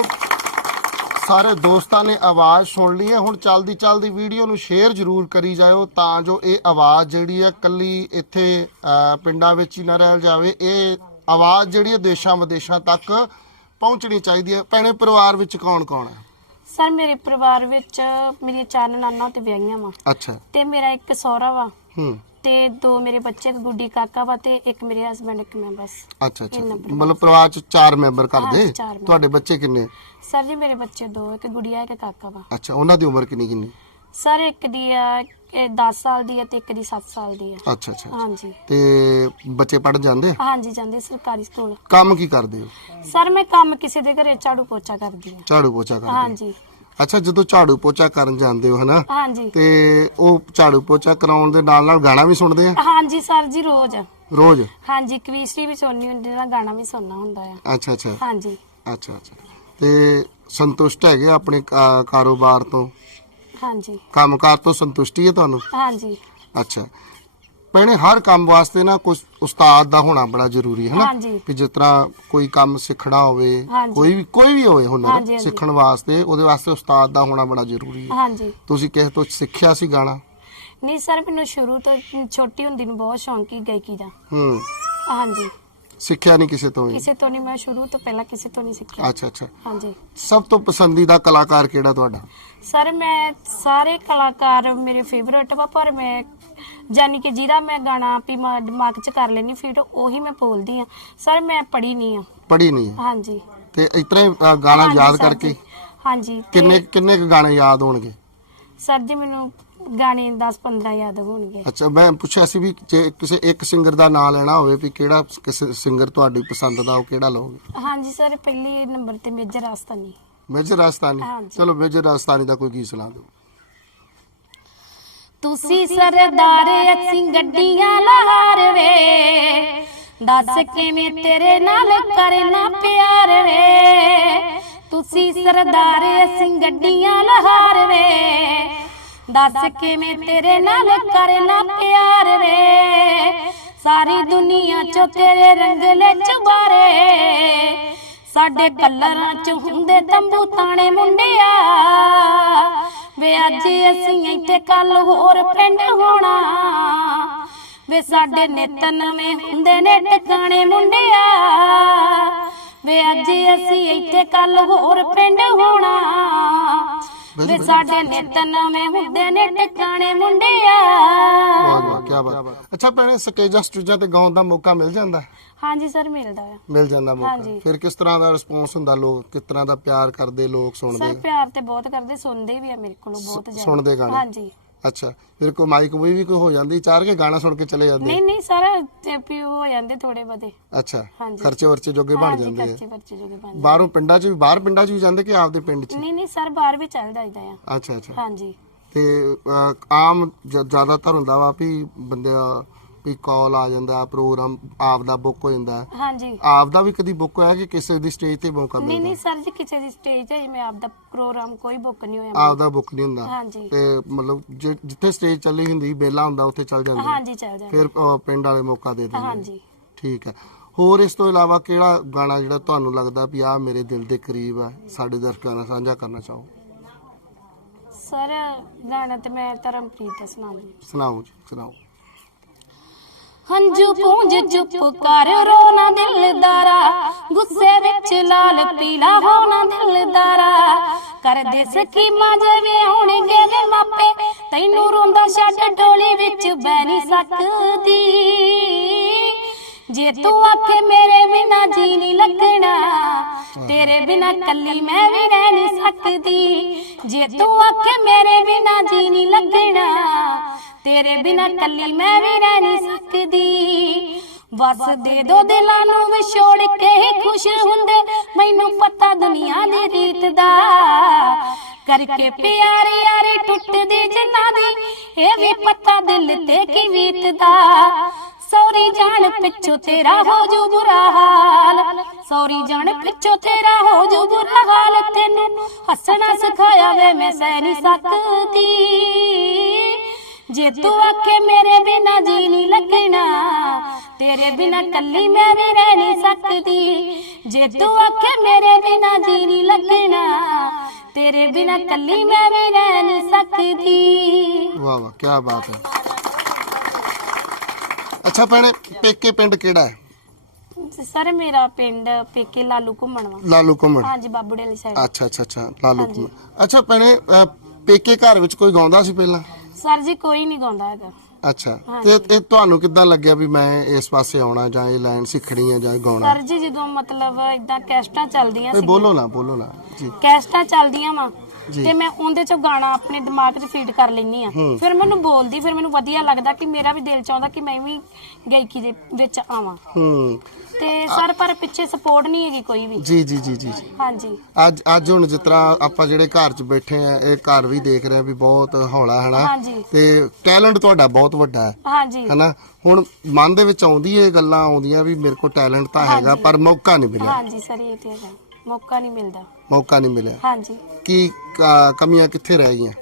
Speaker 2: ਸਾਰੇ ਦੋਸਤਾਂ ਨੇ ਆਵਾਜ਼ ਸੁਣ ਲਈ ਹੈ। ਹੁਣ ਚਲਦੀ ਚਲਦੀ ਵੀਡੀਓ ਨੂੰ ਸ਼ੇਅਰ ਜ਼ਰੂਰ ਕਰੀ ਜਾਇਓ, ਤਾਂ ਜੋ ਇਹ ਆਵਾਜ਼ ਜਿਹੜੀ ਹੈ ਕੱਲੀ ਇੱਥੇ ਪਿੰਡਾਂ ਵਿੱਚ ਹੀ ਨਾ ਰਹਿ ਜਾਵੇ। ਇਹ ਆਵਾਜ਼ ਜਿਹੜੀ ਹੈ ਦੇਸ਼ਾਂ ਵਿਦੇਸ਼ਾਂ ਤੱਕ ਪਹੁੰਚਣੀ ਚਾਹੀਦੀ ਹੈ। ਭੈਣੇ, ਪਰਿਵਾਰ ਵਿੱਚ ਕੌਣ ਕੌਣ ਹੈ?
Speaker 1: ਸਰ ਮੇਰੇ ਪਰਿਵਾਰ ਵਿੱਚ ਮੇਰੀਆਂ 4 ਨਾਨਾਂ ਤੇ ਵਿਆਹੀਆਂ ਵਾ,
Speaker 2: ਅੱਛਾ।
Speaker 1: ਤੇ ਮੇਰਾ ਇੱਕ ਸਹੁਰਾ ਵਾ,
Speaker 2: ਹੂੰ।
Speaker 1: ਤੇ 2 ਮੇਰੇ ਬੱਚੇ, ਇੱਕ ਗੁੱਡੀ ਕਾਕਾ ਵਾ, ਤੇ ਇੱਕ ਮੇਰੇ ਹਸਬੰਡ, ਇੱਕ ਮੈਂ ਬਸ।
Speaker 2: ਅੱਛਾ ਅੱਛਾ, ਮਤਲਬ ਪਰਿਵਾਰ ਚ 4 ਮੈਂਬਰ ਘਰ ਦੇ।
Speaker 1: 4 ਮੈਂਬਰ।
Speaker 2: ਤੁਹਾਡੇ ਬੱਚੇ ਕਿੰਨੇ?
Speaker 1: ਸਰ ਜੀ ਮੇਰੇ ਬੱਚੇ 2, ਇੱਕ ਗੁੜੀਆ ਇੱਕ ਕਾਕਾ ਵਾ।
Speaker 2: ਅੱਛਾ, ਉਹਨਾਂ ਦੀ ਉਮਰ ਕਿੰਨੀ ਕਿੰਨੀ?
Speaker 1: ਸਰ ਇੱਕ ਦੀ ਆ 10 ਸਾਲ ਦੀ ਹੈ ਤੇ ਇੱਕ ਦੀ 7 ਸਾਲ ਦੀ ਹੈ।
Speaker 2: ਅੱਛਾ ਅੱਛਾ।
Speaker 1: ਹਾਂਜੀ।
Speaker 2: ਤੇ ਬੱਚੇ ਪੜ੍ਹ ਜਾਂਦੇ?
Speaker 1: ਹਾਂਜੀ ਜਾਂਦੇ ਸਰਕਾਰੀ ਸਕੂਲ।
Speaker 2: ਕੰਮ ਕੀ ਕਰਦੇ ਹੋ?
Speaker 1: ਸਰ ਮੈਂ ਕੰਮ ਕਿਸੇ ਦੇ ਘਰੇ ਝਾੜੂ ਪੋਚਾ ਕਰਦੀ ਹਾਂ।
Speaker 2: ਝਾੜੂ ਪੋਚਾ ਕਰਦੇ?
Speaker 1: ਹਾਂਜੀ।
Speaker 2: ਅੱਛਾ, ਜਦੋਂ ਝਾੜੂ ਪੋਚਾ ਕਰਨ ਜਾਂਦੇ ਹੋ ਹਨਾ,
Speaker 1: ਹਾਂਜੀ,
Speaker 2: ਤੇ ਉਹ ਝਾੜੂ ਪੋਚਾ ਕਰਾਉਣ ਦੇ ਨਾਲ ਨਾਲ ਗਾਣਾ ਵੀ ਸੁਣਦੇ ਆ?
Speaker 1: ਹਾਂਜੀ ਸਰ ਜੀ ਰੋਜ਼।
Speaker 2: ਰੋਜ਼?
Speaker 1: ਹਾਂਜੀ, ਕਵੀਸ਼ਰੀ ਵੀ ਸੁਣਨੀ ਹੁੰਦੀ ਹੈ, ਗਾਣਾ ਵੀ ਸੁਣਨਾ ਹੁੰਦਾ ਆ।
Speaker 2: ਅੱਛਾ ਅੱਛਾ।
Speaker 1: ਹਾਂਜੀ।
Speaker 2: ਅੱਛਾ ਅੱਛਾ। ਤੇ ਸੰਤੁਸ਼ਟ ਹੈਗੇ ਆਪਣੇ ਕਾਰੋਬਾਰ ਤੋਂ?
Speaker 1: ਹਾਂਜੀ।
Speaker 2: ਕੰਮਕਾਰ ਤੋਂ ਸੰਤੁਸ਼ਟੀ ਹੈ ਤੁਹਾਨੂੰ?
Speaker 1: ਹਾਂਜੀ।
Speaker 2: ਅੱਛਾ ਭੈਣੇ, ਹਰ ਕੰਮ ਵਾਸਤੇ ਨਾ ਕੁਝ ਉਸਤਾਦ ਦਾ ਹੋਣਾ ਬੜਾ ਜ਼ਰੂਰੀ ਹੈ ਨਾ।
Speaker 1: ਹਾਂਜੀ।
Speaker 2: ਕਿ ਜਿਸ ਤਰ੍ਹਾਂ ਕੋਈ ਕੰਮ ਸਿੱਖਣਾ ਹੋਵੇ,
Speaker 1: ਹਾਂਜੀ।
Speaker 2: ਕੋਈ ਵੀ ਹੋਵੇ ਹੁਨਰ
Speaker 1: ਹਾਂਜੀ, ਹਾਂਜੀ।
Speaker 2: ਸਿੱਖਣ ਵਾਸਤੇ, ਉਹਦੇ ਵਾਸਤੇ ਉਸਤਾਦ ਦਾ ਹੋਣਾ ਬੜਾ ਜ਼ਰੂਰੀ ਹੈ।
Speaker 1: ਹਾਂਜੀ।
Speaker 2: ਤੁਸੀਂ ਕਿਸੇ ਤੋਂ ਸਿੱਖਿਆ ਸੀ ਗਾਣਾ?
Speaker 1: ਨਹੀਂ ਸਰ, ਮੈਨੂੰ ਸ਼ੁਰੂ ਤੋਂ ਛੋਟੀ ਹੁੰਦੀ ਨੂੰ ਬਹੁਤ ਸ਼ੌਂਕ ਹੀ ਗਾਇਕੀ ਦਾ।
Speaker 2: ਹੂੰ।
Speaker 1: ਹਾਂਜੀ।
Speaker 2: ਸਿੱਖਿਆ ਨਹੀਂ ਕਿਸੇ ਤੋਂ ਵੀ?
Speaker 1: ਕਿਸੇ ਤੋਂ ਨਹੀਂ, ਮੈਂ ਸ਼ੁਰੂ ਤੋਂ ਪਹਿਲਾਂ ਕਿਸੇ ਤੋਂ ਨਹੀਂ ਸਿੱਖਿਆ।
Speaker 2: ਅੱਛਾ ਅੱਛਾ।
Speaker 1: ਹਾਂਜੀ।
Speaker 2: ਸਭ ਤੋਂ ਪਸੰਦੀਦਾ ਕਲਾਕਾਰ ਕਿਹੜਾ ਤੁਹਾਡਾ?
Speaker 1: ਸਰ ਮੈਂ ਸਾਰੇ ਕਲਾਕਾਰ ਮੇਰੇ ਫੇਵਰੇਟ ਵਾ, ਪਰ ਮੈਂ ਜਾਨੀ ਕਿ ਜਿਹਦਾ ਮੈਂ ਗਾਣਾ ਵੀ ਦਿਮਾਗ 'ਚ ਕਰ ਲੈਣੀ ਫਿਰ ਉਹੀ ਮੈਂ ਬੋਲਦੀ ਆ। ਸਰ ਮੈਂ ਪੜ੍ਹੀ ਨਹੀਂ ਆ।
Speaker 2: ਪੜ੍ਹੀ ਨਹੀਂ ਹੈ?
Speaker 1: ਹਾਂਜੀ।
Speaker 2: ਤੇ ਇਤਨੇ ਗਾਣਾ
Speaker 1: ਹਾਂਜੀ
Speaker 2: ਯਾਦ
Speaker 1: ਸਰ
Speaker 2: ਕਰਕੇ?
Speaker 1: ਜੀ। ਹਾਂਜੀ।
Speaker 2: ਕਿੰਨੇ ਕੁ ਗਾਣੇ ਯਾਦ ਹੋਣਗੇ?
Speaker 1: ਸਰ ਜੀ ਮੈਨੂੰ ਗਾਣੇ 10-15 ਯਾਦ ਹੋਣਗੇ।
Speaker 2: ਅੱਛਾ, ਮੈਂ ਪੁੱਛਿਆ ਸੀ ਵੀ ਜੇ ਕਿਸੇ ਇੱਕ ਸਿੰਗਰ ਦਾ ਨਾਮ ਲੈਣਾ ਹੋਵੇ ਵੀ ਕਿਹੜਾ ਕਿਸੇ ਸਿੰਗਰ ਤੁਹਾਡੀ ਪਸੰਦ ਦਾ, ਉਹ ਕਿਹੜਾ ਲਓਗੇ?
Speaker 1: ਹਾਂਜੀ ਸਰ, ਪਹਿਲੇ ਨੰਬਰ ਤੇ ਮੇਜਰ ਰਾਜਸਥਾਨੀ।
Speaker 2: ਮੇਜਰ ਰਾਜਸਥਾਨੀ?
Speaker 1: ਹਾਂਜੀ।
Speaker 2: ਚਲੋ ਮੇਜਰ ਰਾਜਸਥਾਨੀ ਦਾ ਕੋਈ ਗੀਤ ਸੁਣਾ ਦਿਓ।
Speaker 1: ਤੁਸੀਂ ਸਰਦਾਰ ਅਸੀਂ ਗੱਡੀਆਂ ਲਹਾਰ ਵੇ, ਦੱਸ ਕਿਵੇਂ ਤੇਰੇ ਨਾਲ ਕਰਨਾ ਪਿਆਰ ਵੇ। ਤੁਸੀਂ ਸਰਦਾਰ ਅਸੀਂ ਗੱਡੀਆਂ ਲਹਾਰ ਵੇ, ਦੱਸ ਕਿਵੇਂ ਤੇਰੇ ਨਾਲ ਕਰਨਾ ਪਿਆਰ ਵੇ। ਸਾਰੀ ਦੁਨੀਆ ਚੋਂ ਤੇਰੇ ਰੰਗਲੇ ਚੁਬਾਰੇ, ਸਾਡੇ ਕਲਰਾਂ ਚ ਹੁੰਦੇ ਤੰਬੂ ਤਾਣੇ ਮੁੰਡਿਆ ਵੇ। ਅੱਜ ਅਸੀਂ ਇੱਥੇ ਕੱਲ ਹੋਰ ਪਿੰਡ ਹੋਣਾ ਵੇ, ਸਾਡੇ ਨਿੱਤ ਨਵੇਂ ਹੁੰਦੇ ਨੇ ਟਿਕਾਣੇ ਮੁੰਡਿਆ ਵੇ। ਅੱਜ ਅਸੀਂ ਇੱਥੇ ਕੱਲ ਹੋਰ ਪਿੰਡ ਹੋਣਾ ਵੇ ਸਾਡੇ ਨਿੱਤ ਨਵੇਂ ਹੁੰਦੇ ਨੇ ਟਿਕਾਣੇ ਮੁੰਡਿਆ।
Speaker 2: ਵਾਹ ਵਾਹ ਕੀ ਬਾਤ। ਅੱਛਾ ਭੈਣੇ ਸਟੇਜਾਂ ਸਟੂਜਾਂ ਤੇ ਗਾਉਣ ਦਾ ਮੌਕਾ ਮਿਲ ਜਾਂਦਾ?
Speaker 1: ਹਾਂਜੀ ਸਰ ਮਿਲਦਾ ਆ।
Speaker 2: ਮਿਲ ਜਾਂਦਾ ਮੌਕਾ। ਫਿਰ ਕਿਸ ਤਰ੍ਹਾਂ ਦਾ ਰਿਸਪੌਂਸ ਹੁੰਦਾ, ਲੋਕ ਕਿਸ ਤਰ੍ਹਾਂ ਦਾ ਪਿਆਰ ਕਰਦੇ, ਲੋਕ ਸੁਣਦੇ?
Speaker 1: ਸਰ ਪਿਆਰ ਤੇ ਬਹੁਤ ਕਰਦੇ, ਸੁਣਦੇ ਵੀ ਆ ਮੇਰੇ ਕੋਲੋਂ ਬਹੁਤ ਜ਼ਿਆਦਾ।
Speaker 2: ਸੁਣਦੇ ਗਾਣੇ?
Speaker 1: ਹਾਂਜੀ।
Speaker 2: ਅੱਛਾ ਫਿਰ ਕੋਈ ਮਾਈਕ ਵੀ ਕੋਈ ਹੋ ਜਾਂਦੀ ਚਾਰ ਕੇ ਗਾਣਾ ਸੁਣ ਕੇ ਚਲੇ ਜਾਂਦੇ?
Speaker 1: ਨਹੀਂ ਨਹੀਂ ਸਰ ਤੇ ਹੋ ਜਾਂਦੇ ਥੋੜੇ ਬਦੇ।
Speaker 2: ਅੱਛਾ
Speaker 1: ਹਾਂਜੀ।
Speaker 2: ਖਰਚੇ ਵਰਚੇ ਜੋਗੇ ਬਣ ਜਾਂਦੇ ਆ?
Speaker 1: ਖਰਚੇ ਵਰਚੇ ਜੋਗੇ ਬਣ ਜਾਂਦੇ।
Speaker 2: ਬਾਹਰੋਂ ਪਿੰਡਾਂ 'ਚ ਵੀ, ਬਾਹਰ ਪਿੰਡਾਂ 'ਚ ਵੀ ਜਾਂਦੇ ਕਿ ਆਪਦੇ ਪਿੰਡ 'ਚ?
Speaker 1: ਨਹੀਂ ਨਹੀਂ ਸਰ ਬਾਹਰ ਵੀ ਚੱਲ ਜਾਈਦਾ ਆ।
Speaker 2: ਅੱਛਾ ਅੱਛਾ।
Speaker 1: ਹਾਂਜੀ।
Speaker 2: ਤੇ ਆਮ ਜ਼ਿਆਦਾਤਰ ਹੁੰਦਾ ਵਾ ਵੀ ਬੰਦੇ ਵੀ ਕਾਲ ਆ ਜਾਂਦਾ, ਪ੍ਰੋਗਰਾਮ ਆਪ ਦਾ ਬੁੱਕ ਹੋ ਜਾਂਦਾ?
Speaker 1: ਹਾਂਜੀ।
Speaker 2: ਆਪ ਦਾ ਵੀ ਕਦੀ ਬੁੱਕ ਹੋਇਆ ਕਿ ਕਿਸੇ ਦੀ ਸਟੇਜ ਤੇ ਮੌਕਾ
Speaker 1: ਨਹੀਂ
Speaker 2: ਮਿਲਦਾ?
Speaker 1: ਨਹੀਂ ਸਰ ਜੀ ਕਿਸੇ ਦੀ ਸਟੇਜ ਹੈ ਮੈਂ ਆਪਦਾ ਪ੍ਰੋਗਰਾਮ ਕੋਈ ਬੁੱਕ ਨਹੀਂ ਹੋਇਆ।
Speaker 2: ਆਪ ਦਾ ਬੁੱਕ ਨਹੀਂ ਹੁੰਦਾ?
Speaker 1: ਹਾਂਜੀ।
Speaker 2: ਤੇ ਮਤਲਬ ਜਿੱਥੇ ਸਟੇਜ ਚੱਲੀ ਹੁੰਦੀ ਬੇਲਾ ਹੁੰਦਾ ਉੱਥੇ ਚੱਲ ਜਾਂਦੇ?
Speaker 1: ਹਾਂਜੀ ਚੱਲ ਜਾਂਦੇ।
Speaker 2: ਫਿਰ ਪਿੰਡ ਵਾਲੇ ਮੌਕਾ ਦੇ ਦਿੰਦੇ?
Speaker 1: ਹਾਂਜੀ।
Speaker 2: ਠੀਕ ਹੈ। ਹੋਰ ਇਸ ਤੋਂ ਇਲਾਵਾ ਕਿਹੜਾ ਗਾਣਾ ਜਿਹੜਾ ਤੁਹਾਨੂੰ ਲੱਗਦਾ ਵੀ ਆਹ ਮੇਰੇ ਦਿਲ ਦੇ ਕਰੀਬ ਆ, ਸਾਡੇ ਦਰਸ਼ਕਾਂ ਨਾਲ ਸਾਂਝਾ ਕਰਨਾ ਚਾਹੋ?
Speaker 1: ਸਰ ਗਾਣਾ ਤੇ ਮੈਂ ਧਰਮਪ੍ਰੀਤ ਦਾ ਸੁਣਾਉਂਗੀ।
Speaker 2: ਸੁਣਾਓ ਜੀ, ਸੁਣਾਓ।
Speaker 1: ਹੰਝੂ ਪੂੰਝ ਚੁੱਪ ਕਰ ਰੋਣਾ ਦਿਲਦਾਰਾ, ਗੁੱਸੇ ਵਿੱਚ ਲਾਲ ਪੀਲਾ ਹੋਣਾ ਦਿਲਦਾਰਾ, ਕਰਦੇ ਸਕੀਮਾਂ ਜਿਵੇਂ ਹੋਣਗੇ ਵੇ ਮਾਪੇ, ਤੈਨੂੰ ਰੋਂਦਾ ਛੱਡ ਡੋਲੀ ਵਿੱਚ ਬਹਿ ਨਹੀਂ ਸਕਦੀ, ਜੇ ਤੂੰ ਆਖੇ ਮੇਰੇ ਬਿਨਾ ਜੀ ਨਹੀਂ ਲੱਗਣਾ, ਤੇਰੇ ਬਿਨਾ ਕੱਲੀ ਮੈਂ ਵੀ ਰਹਿ ਨਹੀਂ ਸਕਦੀ, ਜੇ ਤੂੰ ਆਖੇ ਮੇਰੇ ਬਿਨਾ ਜੀ ਨਹੀਂ ਲੱਗਣਾ, ਤੇਰੇ ਬਿਨਾ ਕੱਲੀ ਮੈਂ ਵੀ ਰਹਿ ਨਹੀਂ ਸਕਦੀ, ਬਸ ਦੇ ਦੋ ਦਿਲਾਂ ਨੂੰ ਵਿਛੋੜ ਕੇ ਖੁਸ਼ ਹੁੰਦੇ, ਮੈਨੂੰ ਪਤਾ ਦੁਨੀਆ ਦੀ ਰੀਤ ਦਾ, ਕਰਕੇ ਪਿਆਰੀ ਯਾਰੀ ਟੁੱਟਦੀ ਜਿੰਨਾ ਦੀ, ਇਹ ਵੀ ਪਤਾ ਦਿਲ ਤੇ ਕੀ ਬੀਤਦਾ, ਸੌਰੀ ਜਾਣ ਪਿੱਛੋਂ ਤੇਰਾ ਹੋ ਜੂ ਬੁਰਾ ਹਾਲ, ਸੌਰੀ ਜਾਣ ਪਿੱਛੋਂ ਤੇਰਾ ਹੋ ਜੂ ਬੁਰਾ ਹਾਲ, ਤੈਨੂੰ ਹੱਸਣਾ ਸਿਖਾਇਆ ਵੇ ਮੈਂ ਸਹਿ ਨਹੀਂ ਸਕਦੀ, ਜੇ ਤੂੰ ਆਖੇ ਮੇਰੇ ਬਿਨਾ ਜੀ ਨਹੀਂ ਲੱਗਣਾ, ਤੇਰੇ ਬਿਨਾ ਕੱਲੀ ਮੈਂ ਵੀ ਰਹਿ ਨਹੀਂ ਸਕਦੀ, ਜੇ ਤੂੰ ਆਖੇ ਮੇਰੇ ਬਿਨਾ ਜੀ ਨਹੀਂ ਲੱਗਣਾ, ਤੇਰੇ ਬਿਨਾ ਕੱਲੀ ਮੈਂ ਵੀ ਰਹਿ ਨਹੀਂ ਸਕਦੀ।
Speaker 2: ਵਾਹ ਵਾਹ ਕੀ ਬਾਤ ਹੈ। ਅੱਛਾ ਭੈਣੇ ਪੇਕੇ ਪਿੰਡ ਕਿਹੜਾ ਹੈ?
Speaker 1: ਸਰ ਮੇਰਾ ਪਿੰਡ ਪੇਕੇ ਲਾਲੂ ਘੁੰਮਣ ਵਾ।
Speaker 2: ਲਾਲੂ ਘੁੰਮਣ?
Speaker 1: ਹਾਂਜੀ ਬਾਬੂੜੇ ਵਾਲੀ ਸਾਈਡ।
Speaker 2: ਅੱਛਾ ਅੱਛਾ ਅੱਛਾ ਲਾਲੂ ਘੁੰਮਣ। ਅੱਛਾ ਭੈਣੇ ਪੇਕੇ ਘਰ ਵਿੱਚ ਕੋਈ ਗਾਉਂਦਾ ਸੀ ਪਹਿਲਾਂ?
Speaker 1: ਸਰ ਜੀ ਕੋਈ ਨਹੀਂ ਗਾਉਂਦਾ ਹੈਗਾ।
Speaker 2: ਅੱਛਾ ਤੇ ਇਹ ਤੁਹਾਨੂੰ ਕਿੱਦਾਂ ਲੱਗਿਆ ਵੀ ਮੈਂ ਇਸ ਪਾਸੇ ਆਉਣਾ ਜਾਂ ਇਹ ਲਾਈਨ ਸਿੱਖਣੀ ਹੈ ਜਾਂ ਗਾਉਣਾ?
Speaker 1: ਸਰ ਜੀ ਜਦੋਂ ਮਤਲਬ ਇਦਾਂ ਕੈਸਟਾਂ ਚੱਲਦੀਆਂ ਸੀ,
Speaker 2: ਬੋਲੋ ਨਾ ਜੀ।
Speaker 1: ਕੈਸਟਾਂ ਚੱਲਦੀਆਂ ਵਾ ਤੇ ਮੈਂ ਉਹਦੇ ਚੋਂ ਗਾਣਾ ਆਪਣੇ ਦਿਮਾਗ 'ਚ ਫੀਡ ਕਰ ਲੈਂਦੀ ਆ, ਫਿਰ ਮੈਨੂੰ ਬੋਲਦੀ, ਫਿਰ ਮੈਨੂੰ ਵਧੀਆ ਲੱਗਦਾ ਕਿ ਮੇਰਾ ਵੀ ਦਿਲ ਚਾਹੁੰਦਾ ਕਿ ਮੈਂ ਵੀ ਗਾਇਕੀ ਦੇ ਵਿੱਚ ਆਵਾਂ। ਤੇ ਸਰ ਪਰ ਪਿੱਛੇ ਸਪੋਰਟ ਨਹੀਂ ਹੈਗੀ ਕੋਈ ਵੀ।
Speaker 2: ਜੀ ਜੀ ਜੀ ਜੀ।
Speaker 1: ਹਾਂਜੀ।
Speaker 2: ਅੱਜ ਹੁਣ ਜਿਸ ਤਰ੍ਹਾਂ ਆਪਾਂ ਜਿਹੜੇ ਘਰ 'ਚ ਬੈਠੇ ਆ, ਇਹ ਘਰ ਵੀ ਦੇਖ ਰਹੇ ਆ ਵੀ ਬਹੁਤ ਹੌਲਾ ਹੈ ਨਾ, ਤੇ ਟੈਲੈਂਟ ਤੁਹਾਡਾ ਬਹੁਤ ਵੱਡਾ ਹੈ।
Speaker 1: ਹਾਂਜੀ।
Speaker 2: ਹੈਨਾ, ਹੁਣ ਮਨ ਦੇ ਵਿੱਚ ਆਉਂਦੀ ਇਹ ਗੱਲਾਂ ਆਉਂਦੀਆਂ ਵੀ ਮੇਰੇ ਕੋਲ ਟੈਲੈਂਟ ਤਾਂ ਹੈਗਾ ਪਰ ਮੌਕਾ ਨਹੀਂ ਮਿਲਿਆ?
Speaker 1: ਹਾਂਜੀ ਸਰ ਇਹ ਤੇ ਹੈਗਾ, ਮੌਕਾ ਨਹੀਂ ਮਿਲਦਾ।
Speaker 2: ਮੌਕਾ ਨਹੀਂ ਮਿਲਿਆ?
Speaker 1: ਹਾਂਜੀ।
Speaker 2: ਕੀ ਕਮੀਆਂ ਕਿੱਥੇ ਰਹਿ ਗਈਆਂ?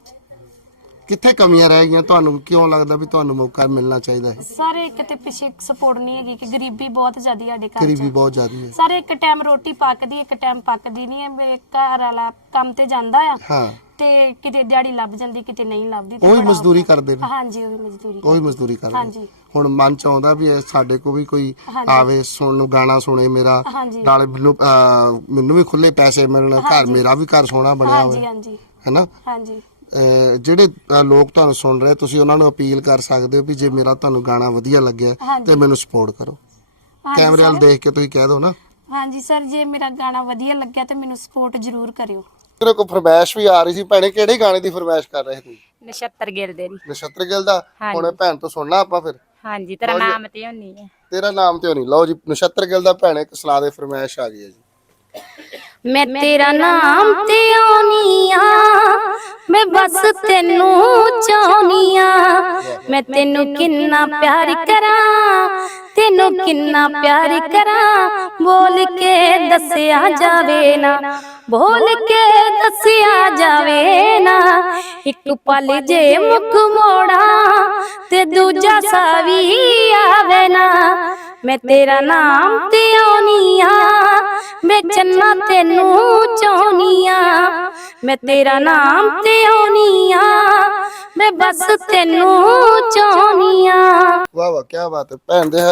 Speaker 2: ਕਿੱਥੇ ਕਮੀਆਂ ਰਹਿ ਗਈਆਂ? ਤੁਹਾਨੂੰ ਕਿਉਂ ਲੱਗਦਾ ਵੀ ਤੁਹਾਨੂੰ ਮੌਕਾ ਮਿਲਣਾ ਚਾਹੀਦਾ ਹੈ?
Speaker 1: ਸਰ ਇੱਕ ਤੇ ਪਿੱਛੇ ਸਪੋਰਟ ਨਹੀਂ ਹੈਗੀ ਕਿ ਗਰੀਬੀ ਬਹੁਤ ਜ਼ਿਆਦੀ ਸਾਡੇ ਘਰ 'ਚ।
Speaker 2: ਗਰੀਬੀ ਬਹੁਤ ਜ਼ਿਆਦੀ ਹੈ।
Speaker 1: ਸਰ ਇੱਕ ਟਾਈਮ ਰੋਟੀ ਪੱਕਦੀ, ਇੱਕ ਟਾਈਮ ਪੱਕਦੀ ਨਹੀਂ ਹੈ। ਮੇਰੇ ਘਰ ਵਾਲਾ ਕੰਮ ਤੇ ਜਾਂਦਾ ਆ,
Speaker 2: ਹਾਂ,
Speaker 1: ਤੇ ਕਿਤੇ ਦਿਹਾੜੀ ਲੱਭ ਜਾਂਦੀ, ਕਿਤੇ ਨਹੀਂ ਲੱਭਦੀ।
Speaker 2: ਉਹੀ ਮਜ਼ਦੂਰੀ ਕਰਦੇ ਨੇ?
Speaker 1: ਹਾਂਜੀ ਉਹੀ ਮਜ਼ਦੂਰੀ।
Speaker 2: ਉਹੀ ਮਜ਼ਦੂਰੀ ਕਰਦੇ।
Speaker 1: ਹਾਂਜੀ।
Speaker 2: ਹੁਣ ਮਨ ਚ ਆਉਂਦਾ ਵੀ ਸਾਡੇ ਕੋ ਵੀ ਕੋਈ ਆਵੇ, ਸੁਣਨ ਨੂੰ ਗਾਣਾ ਸੁਣੇ ਮੇਰਾ, ਨਾਲੇ ਮੈਨੂੰ ਵੀ ਖੁੱਲੇ ਪੈਸੇ ਮਿਲਣ, ਘਰ ਮੇਰਾ ਵੀ ਘਰ ਸੋਹਣਾ ਬਣਿਆ ਹੋਵੇ,
Speaker 1: ਹਾਂਜੀ
Speaker 2: ਹੈਨਾ?
Speaker 1: ਹਾਂਜੀ।
Speaker 2: ਜਿਹੜੇ ਲੋਕ ਤੁਹਾਨੂੰ ਸੁਣ ਰਹੇ, ਤੁਸੀਂ ਉਹਨਾਂ ਨੂੰ ਅਪੀਲ ਕਰ ਸਕਦੇ ਹੋ ਵੀ ਜੇ ਮੇਰਾ ਤੁਹਾਨੂੰ ਗਾਣਾ ਵਧੀਆ ਲੱਗਿਆ ਤੇ ਮੈਨੂੰ ਸਪੋਰਟ ਕਰੋ। ਕੈਮਰੇ ਵੱਲ ਦੇਖ ਕੇ ਤੁਸੀਂ ਕਹਿ ਦਿਓ ਨਾ।
Speaker 1: ਹਾਂਜੀ ਸਰ, ਜੇ ਮੇਰਾ ਗਾਣਾ ਵਧੀਆ ਲੱਗਿਆ ਤੇ ਮੈਨੂੰ ਸਪੋਰਟ ਜ਼ਰੂਰ ਕਰਿਓ।
Speaker 2: ਤੇਰੇ ਕੋ ਫਰਮਾਇਸ਼ ਵੀ ਆ ਰਹੀ ਸੀ ਭੈਣੇ, ਕਿਹੜੇ ਗਾਣੇ ਦੀ ਫਰਮਾਇਸ਼ ਕਰ ਰਹੇ ਸੀ?
Speaker 7: ਨਛੱਤਰ ਗਿੱਲ ਦੇ।
Speaker 2: ਨਛੱਤਰ ਗਿੱਲ ਦਾ? ਹੁਣ ਭੈਣ ਤੋਂ ਸੁਣਨਾ ਆਪਾਂ ਫਿਰ।
Speaker 7: ਹਾਂਜੀ ਤੇਰਾ ਨਾਮ ਤੇ ਹੋਣੀ ਹੈ।
Speaker 2: ਤੇਰਾ ਨਾਮ ਤੇ ਹੋਣੀ। ਲਓ ਜੀ ਨਛੱਤਰ ਗਿੱਲ ਦਾ ਭੈਣੇ ਸੁਣਾ ਦੇ, ਫਰਮਾਇਸ਼ ਆ ਗਈ ਹੈ ਜੀ।
Speaker 1: ਮੈਂ ਤੇਰਾ ਨਾਮ ਤੇ ਆਉਣੀ ਆ, ਮੈਂ ਬਸ ਤੈਨੂੰ ਚਾਹੁੰਦੀ ਆ, ਮੈਂ ਤੈਨੂੰ ਕਿੰਨਾ ਪਿਆਰ ਕਰਾਂ, ਤੈਨੂੰ ਕਿੰਨਾ ਪਿਆਰ ਕਰਾਂ, ਬੋਲ ਕੇ ਦੱਸਿਆ ਜਾਵੇ ਨਾ, ਬੋਲ ਕੇ ਦੱਸਿਆ ਜਾਵੇ ਨਾ, ਇੱਕ ਪਲ ਜੇ ਮੁੱਖ ਮੋੜਾ ਤੇ ਦੂਜਾ ਸਾਵੀ ਆਵੇ ਨਾ, ਮੈਂ ਤੇਰਾ ਨਾਮ ਤੇ ਆਉਣੀ ਆ, ਮੈਂ ਚੰਨਾ ਤੈਨੂੰ ਚਾਹੁੰਦੀ ਆ, ਮੈਂ ਤੇਰਾ ਨਾਮ ਤੇ ਆਉਣੀ ਆ, ਮੈਂ ਬਸ ਤੈਨੂੰ ਚਾਹੁੰਦੀ ਆ।
Speaker 2: ਵਾਹ ਵਾਹ ਕੀ ਬਾਤ ਹੈ ਭੈਣ ਦੇ।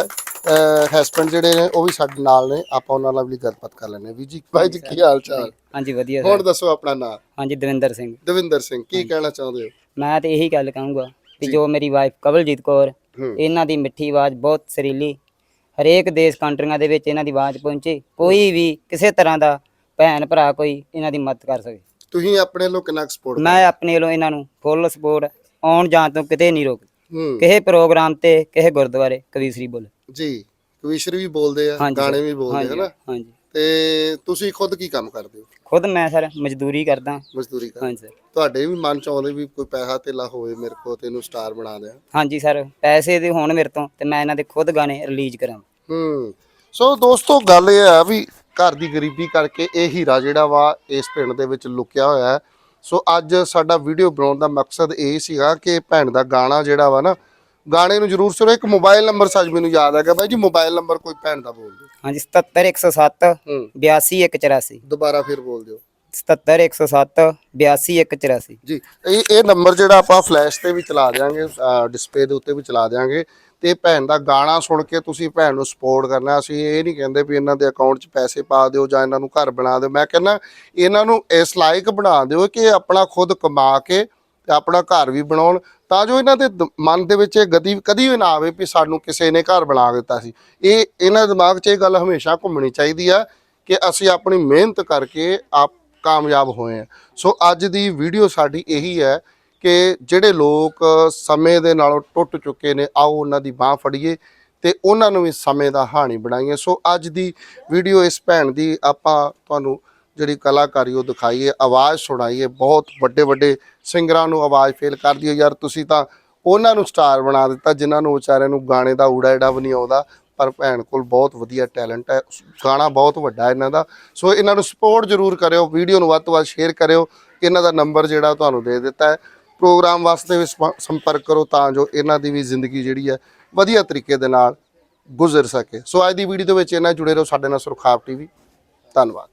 Speaker 2: ਹਸਬੰਡ ਜਿਹੜੇ ਨੇ ਉਹ ਵੀ ਸਾਡੇ ਨਾਲ ਨੇ, ਆਪਾਂ ਉਹਨਾਂ ਨਾਲ ਵੀ ਗੱਲਬਾਤ ਕਰ ਲੈਂਦੇ ਹਾਂ। ਵੀ ਜੀ ਭਾਈ ਜੀ ਕੀ ਹਾਲ ਚਾਲ?
Speaker 6: ਹਾਂਜੀ ਵਧੀਆ
Speaker 2: ਹੁਣ
Speaker 6: ਸਰ।
Speaker 2: ਦੱਸੋ ਆਪਣਾ ਨਾਮ।
Speaker 6: ਹਾਂਜੀ ਦਵਿੰਦਰ ਸਿੰਘ।
Speaker 2: ਦਵਿੰਦਰ ਸਿੰਘ, ਕੀ ਕਹਿਣਾ ਚਾਹੁੰਦੇ ਹੋ?
Speaker 6: ਮੈਂ ਤੇ ਇਹੀ ਗੱਲ ਕਹੂੰਗਾ ਕਿ ਜੋ ਮੇਰੀ ਵਾਈਫ ਕਵਲਜੀਤ ਕੌਰ, ਇਹਨਾਂ ਦੀ ਮਿੱਠੀ ਆਵਾਜ਼ ਬਹੁਤ ਸੁਰੀਲੀ, ਹਰੇਕ ਦੇਸ਼ ਕੰਟਰੀਆਂ ਦੇ ਵਿੱਚ ਇਹਨਾਂ ਦੀ ਆਵਾਜ਼ ਪਹੁੰਚੇ, ਕੋਈ ਵੀ ਕਿਸੇ ਤਰ੍ਹਾਂ ਦਾ ਭੈਣ ਭਰਾ ਕੋਈ ਇਹਨਾਂ ਦੀ ਮਦਦ ਕਰ ਸਕੇ।
Speaker 2: ਤੁਸੀਂ ਆਪਣੇ ਵੱਲੋਂ ਕਿੰਨਾ ਸਪੋਰਟ?
Speaker 6: ਮੈਂ ਆਪਣੇ ਵੱਲੋਂ ਇਹਨਾਂ ਨੂੰ ਫੁੱਲ ਸਪੋਰਟ, ਆਉਣ ਜਾਣ ਤੋਂ ਕਿਤੇ ਨਹੀਂ ਰੋਕ,
Speaker 2: ਹੂੰ
Speaker 6: ਕਿਸੇ ਪ੍ਰੋਗਰਾਮ ਤੇ ਕਿਸੇ ਗੁਰਦੁਆਰੇ ਕਵੀਸ਼ਰੀ ਬੋਲ।
Speaker 2: ਜੀ, ਕਵੀਸ਼ਰੀ ਵੀ ਬੋਲਦੇ ਆ, ਗਾਣੇ ਵੀ ਬੋਲਦੇ ਹਨਾ।
Speaker 6: ਹਾਂਜੀ।
Speaker 2: ਤੇ ਤੁਸੀਂ ਖੁਦ ਕੀ ਕੰਮ ਕਰਦੇ ਹੋ?
Speaker 6: ਖੁਦ ਮੈਂ ਸਰ ਮਜ਼ਦੂਰੀ ਕਰਦਾ।
Speaker 2: ਮਜ਼ਦੂਰੀ ਕਰਦੇ?
Speaker 6: ਹਾਂਜੀ ਸਰ।
Speaker 2: ਤੁਹਾਡੇ ਵੀ ਮਨ ਚ ਆਉਂਦੇ ਵੀ ਕੋਈ ਪੈਸਾ ਧੇਲਾ ਹੋਵੇ ਮੇਰੇ ਕੋਲ ਤੇ ਇਹਨੂੰ ਸਟਾਰ ਬਣਾ ਦਿਆਂ?
Speaker 6: ਹਾਂਜੀ ਸਰ, ਪੈਸੇ ਦੇ ਹੋਣ ਮੇਰੇ ਤੋਂ ਤੇ ਮੈਂ ਇਹਨਾਂ ਦੇ ਖੁਦ ਗਾਣੇ ਰਿਲੀਜ਼ ਕਰਾਂ।
Speaker 2: ਸੋ ਦੋਸਤੋ ਗੱਲ ਇਹ ਆ ਵੀ ਘਰ ਦੀ ਗਰੀਬੀ ਕਰਕੇ ਇਹ ਹੀਰਾ ਜਿਹੜਾ ਵਾ ਇਸ ਪਿੰਡ ਦੇ ਵਿੱਚ ਲੁਕਿਆ ਹੋਇਆ ਹੈ। ਸੋ ਅੱਜ ਸਾਡਾ ਵੀਡੀਓ ਬਣਾਉਣ ਦਾ ਮਕਸਦ ਇਹ ਸੀਗਾ ਕਿ ਭੈਣ ਦਾ ਗਾਣਾ ਜਿਹੜਾ ਵਾ ਨਾ, ਗਾਣੇ ਨੂੰ ਜ਼ਰੂਰ ਸੁਣੋ। ਇੱਕ ਮੋਬਾਈਲ ਨੰਬਰ ਸੱਚ ਮੈਨੂੰ ਯਾਦ ਹੈਗਾ ਬਾਈ ਜੀ, ਮੋਬਾਈਲ ਨੰਬਰ ਕੋਈ ਭੈਣ ਦਾ ਬੋਲ ਦਿਓ।
Speaker 6: ਹਾਂਜੀ 77107 82184।
Speaker 2: ਦੁਬਾਰਾ ਫਿਰ ਬੋਲ ਦਿਓ।
Speaker 6: 77107 82184
Speaker 2: ਜੀ। ਇਹ ਨੰਬਰ ਜਿਹੜਾ ਆਪਾਂ ਫਲੈਸ਼ ਤੇ ਵੀ ਚਲਾ ਦਿਆਂਗੇ, ਡਿਸਪਲੇ ਦੇ ਉੱਤੇ ਵੀ ਚਲਾ ਦਿਆਂਗੇ। ਤੇ ਭੈਣ ਦਾ ਗਾਣਾ ਸੁਣ ਕੇ ਤੁਸੀਂ ਭੈਣ ਨੂੰ ਸਪੋਰਟ ਕਰਨਾ। ਅਸੀਂ ਇਹ ਨਹੀਂ ਕਹਿੰਦੇ ਵੀ ਇਹਨਾਂ ਦੇ ਅਕਾਊਂਟ 'ਚ ਪੈਸੇ ਪਾ ਦਿਓ ਜਾਂ ਇਹਨਾਂ ਨੂੰ ਘਰ ਬਣਾ ਦਿਓ। ਮੈਂ ਕਹਿੰਦਾ ਇਹਨਾਂ ਨੂੰ ਇਸ ਲਾਇਕ ਬਣਾ ਦਿਓ ਕਿ ਆਪਣਾ ਖੁਦ ਕਮਾ ਕੇ ਤੇ ਆਪਣਾ ਘਰ ਵੀ ਬਣਾਉਣ, ਤਾਂ ਜੋ ਇਹਨਾਂ ਦੇ ਮਨ ਦੇ ਵਿੱਚ ਇਹ ਗਤੀ ਕਦੀ ਵੀ ਨਾ ਆਵੇ ਵੀ ਸਾਨੂੰ ਕਿਸੇ ਨੇ ਘਰ ਬਣਾ ਦਿੱਤਾ ਸੀ। ਇਹ ਇਹਨਾਂ ਦੇ ਦਿਮਾਗ 'ਚ ਇਹ ਗੱਲ ਹਮੇਸ਼ਾ ਘੁੰਮਣੀ ਚਾਹੀਦੀ ਆ ਕਿ ਅਸੀਂ ਆਪਣੀ ਮਿਹਨਤ ਕਰਕੇ ਆਪ ਕਾਮਯਾਬ ਹੋਏ ਆ। ਸੋ ਅੱਜ ਦੀ ਵੀਡੀਓ ਸਾਡੀ ਇਹੀ ਹੈ ਕਿ ਜਿਹੜੇ ਲੋਕ ਸਮੇਂ ਦੇ ਨਾਲੋਂ ਟੁੱਟ ਚੁੱਕੇ ਨੇ, ਆਓ ਉਹਨਾਂ ਦੀ ਬਾਹ ਫੜੀਏ ਤੇ ਉਹਨਾਂ ਨੂੰ ਵੀ ਸਮੇਂ ਦਾ ਹਾਣੀ ਬਣਾਈਏ। ਸੋ ਅੱਜ ਦੀ ਵੀਡੀਓ ਇਸ ਭੈਣ ਦੀ ਆਪਾਂ ਤੁਹਾਨੂੰ ਜਿਹੜੀ ਕਲਾਕਾਰੀ ਉਹ ਦਿਖਾਈਏ, ਆਵਾਜ਼ ਸੁਣਾਈਏ। ਬਹੁਤ ਵੱਡੇ ਵੱਡੇ ਸਿੰਗਰਾਂ ਨੂੰ ਆਵਾਜ਼ ਫੇਲ ਕਰਦੀ ਹੈ ਯਾਰ। ਤੁਸੀਂ ਤਾਂ ਉਹਨਾਂ ਨੂੰ ਸਟਾਰ ਬਣਾ ਦਿੱਤਾ ਜਿਨ੍ਹਾਂ ਨੂੰ ਵਿਚਾਰਿਆਂ ਨੂੰ ਗਾਣੇ ਦਾ ਊੜਾ ਏੜਾ ਵੀ ਨਹੀਂ ਆਉਂਦਾ, ਪਰ ਭੈਣ ਕੋਲ ਬਹੁਤ ਵਧੀਆ ਟੈਲੈਂਟ ਹੈ, ਗਾਣਾ ਬਹੁਤ ਵੱਡਾ ਇਹਨਾਂ ਦਾ। ਸੋ ਇਹਨਾਂ ਨੂੰ ਸਪੋਰਟ ਜ਼ਰੂਰ ਕਰਿਓ, ਵੀਡੀਓ ਨੂੰ ਵੱਧ ਤੋਂ ਵੱਧ ਸ਼ੇਅਰ ਕਰਿਓ। ਇਹਨਾਂ ਦਾ ਨੰਬਰ ਜਿਹੜਾ ਤੁਹਾਨੂੰ ਦੇ ਦਿੱਤਾ ਹੈ, ਪ੍ਰੋਗਰਾਮ ਵਾਸਤੇ ਵੀ ਸੰਪਰਕ ਕਰੋ ਤਾਂ ਜੋ ਇਹਨਾਂ ਦੀ ਵੀ ਜ਼ਿੰਦਗੀ ਜਿਹੜੀ ਹੈ ਵਧੀਆ ਤਰੀਕੇ ਦੇ ਨਾਲ ਗੁਜ਼ਰ ਸਕੇ। ਸੋ ਅੱਜ ਦੀ ਵੀਡੀਓ ਦੇ ਵਿੱਚ ਇਹਨਾਂ ਜੁੜੇ ਰਹੋ ਸਾਡੇ ਨਾਲ ਸੁਰਖਾਬ ਟੀਵੀ। ਧੰਨਵਾਦ।